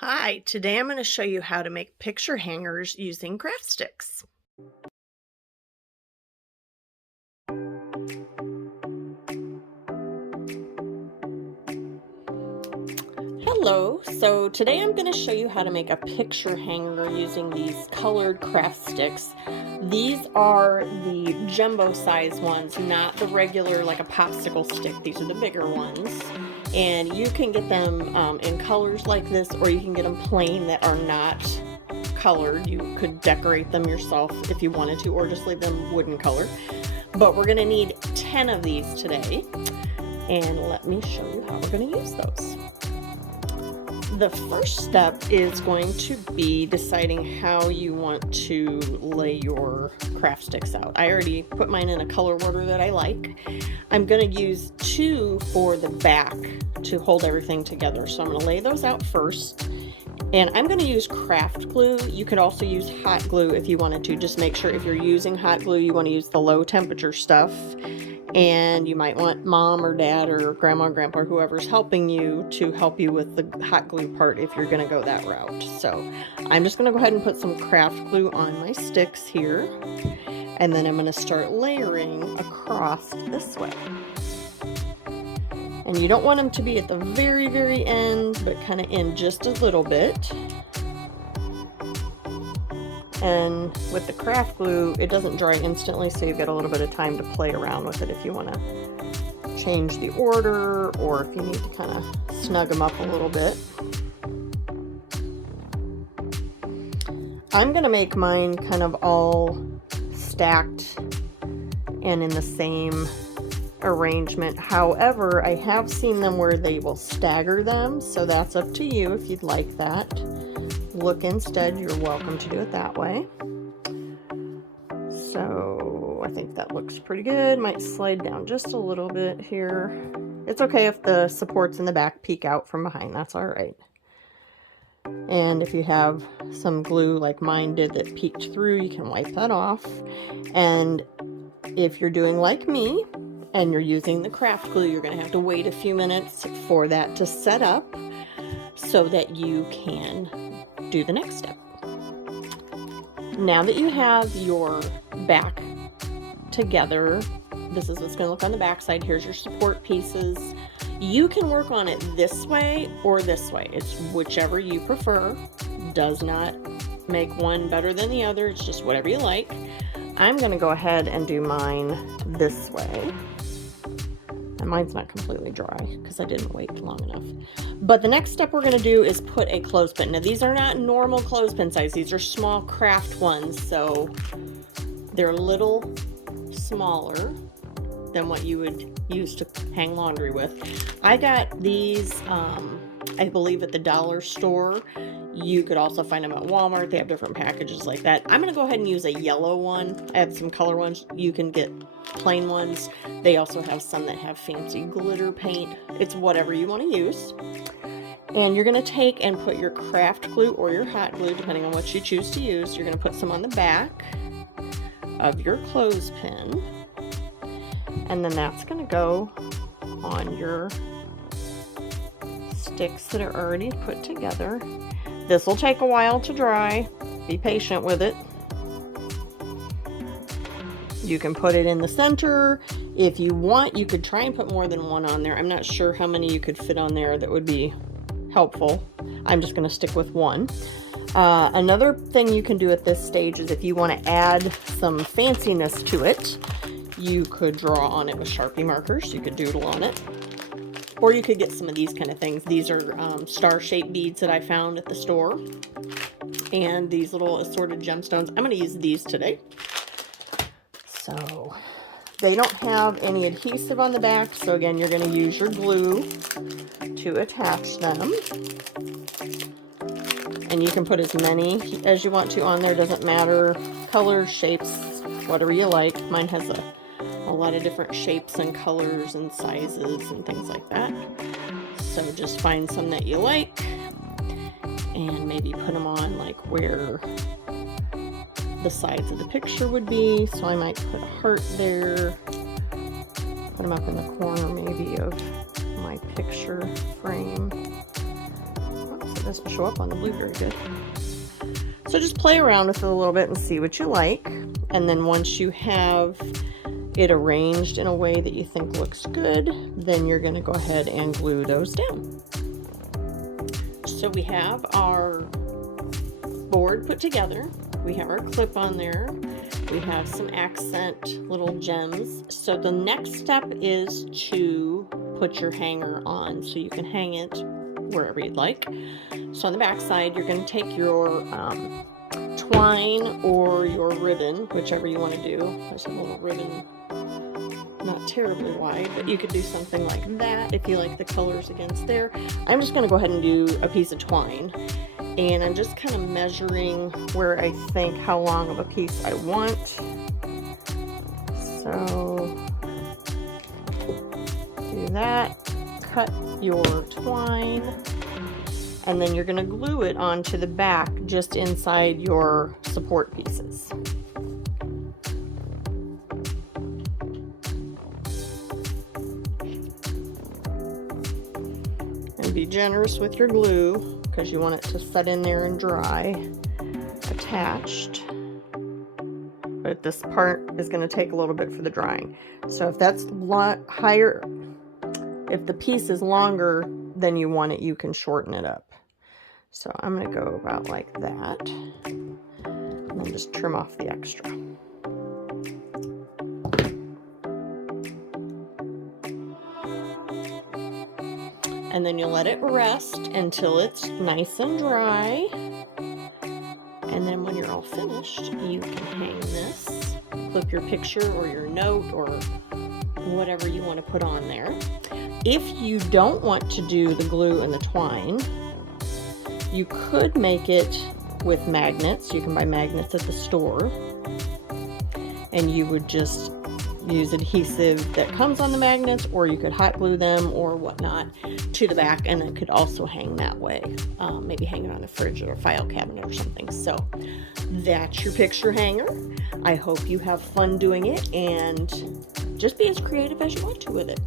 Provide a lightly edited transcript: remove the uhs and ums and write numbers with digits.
Hi, today I'm going to show you how to make picture hangers using craft sticks. Hello, so today I'm going to show you how to make a picture hanger using these colored craft sticks. These are the jumbo size ones, not the regular like a popsicle stick. These are the bigger ones. And you can get them in colors like this, or you can get them plain that are not colored. You could decorate them yourself if you wanted to, or just leave them wooden color. But we're going to need 10 of these today, and let me show you how we're going to use those. The first step is going to be deciding how you want to lay your craft sticks out. I already put mine in a color order that I like. I'm going to use 2 for the back to hold everything together. So I'm going to lay those out first. And I'm going to use craft glue. You could also use hot glue if you wanted to. Just make sure if you're using hot glue, you want to use the low temperature stuff. And you might want mom or dad or grandma or grandpa, whoever's helping you, to help you with the hot glue part if you're going to go that route. So I'm just going to go ahead and put some craft glue on my sticks here. And then I'm going to start layering across this way. And you don't want them to be at the very, very end, but kind of in just a little bit. And with the craft glue, it doesn't dry instantly, so you've got a little bit of time to play around with it if you want to change the order, or if you need to kind of snug them up a little bit. I'm going to make mine kind of all stacked and in the same arrangement. However, I have seen them where they will stagger them, so that's up to you if you'd like that look instead. You're welcome to do it that way. So I think that looks pretty good. Might slide down just a little bit here. It's okay if the supports in the back peek out from behind, that's all right. And if you have some glue like mine did that peeked through, you can wipe that off. And if you're doing like me and you're using the craft glue, you're going to have to wait a few minutes for that to set up so that you can do the next step. Now that you have your back together, this is what's going to look on the back side. Here's your support pieces. You can work on it this way or this way. It's whichever you prefer. Does not make one better than the other. It's just whatever you like. I'm going to go ahead and do mine this way. And mine's not completely dry because I didn't wait long enough. But the next step we're going to do is put a clothespin. Now these are not normal clothespin size. These are small craft ones, so they're a little smaller than what you would use to hang laundry with. I got these, I believe, at the dollar store. You could also find them at Walmart. They have different packages like that. I'm going to go ahead and use a yellow one. I have some color ones. You can get plain ones. They also have some that have fancy glitter paint. It's whatever you want to use. And you're going to take and put your craft glue or your hot glue, depending on what you choose to use. You're going to put some on the back of your clothespin. And then that's going to go on your sticks that are already put together. This will take a while to dry. Be patient with it. You can put it in the center. If you want, you could try and put more than one on there. I'm not sure how many you could fit on there that would be helpful. I'm just going to stick with one. Another thing you can do at this stage is if you want to add some fanciness to it, you could draw on it with Sharpie markers. You could doodle on it. Or you could get some of these kind of things. These are star-shaped beads that I found at the store. And these little assorted gemstones. I'm going to use these today. So they don't have any adhesive on the back. So again, you're going to use your glue to attach them. And you can put as many as you want to on there. Doesn't matter. Colors, shapes, whatever you like. Mine has a lot of different shapes and colors and sizes and things like that. So just find some that you like and maybe put them on like where the sides of the picture would be. So I might put a heart there, put them up in the corner maybe of my picture frame. Oops, doesn't show up on the blue very good. So just play around with it a little bit and see what you like. And then once you have it arranged in a way that you think looks good, then you're going to go ahead and glue those down. So we have our board put together. We have our clip on there. We have some accent little gems. So the next step is to put your hanger on so you can hang it wherever you'd like. So on the back side, you're going to take your twine or your ribbon, whichever you want to do. There's a little ribbon, not terribly wide, but you could do something like that if you like the colors against there. I'm just going to go ahead and do a piece of twine, and I'm just kind of measuring where I think how long of a piece I want. So do that, cut your twine, and then you're going to glue it onto the back just inside your support pieces. And be generous with your glue because you want it to set in there and dry attached. But this part is going to take a little bit for the drying. So if that's higher, if the piece is longer than you want it, you can shorten it up. So I'm going to go about like that, and then just trim off the extra. And then you'll let it rest until it's nice and dry. And then when you're all finished, you can hang this, clip your picture or your note or whatever you want to put on there. If you don't want to do the glue and the twine, you could make it with magnets. You can buy magnets at the store, and you would just use adhesive that comes on the magnets, or you could hot glue them or whatnot to the back, and it could also hang that way. Maybe hang it on the fridge or a file cabinet or something. So that's your picture hanger. I hope you have fun doing it, and just be as creative as you want to with it.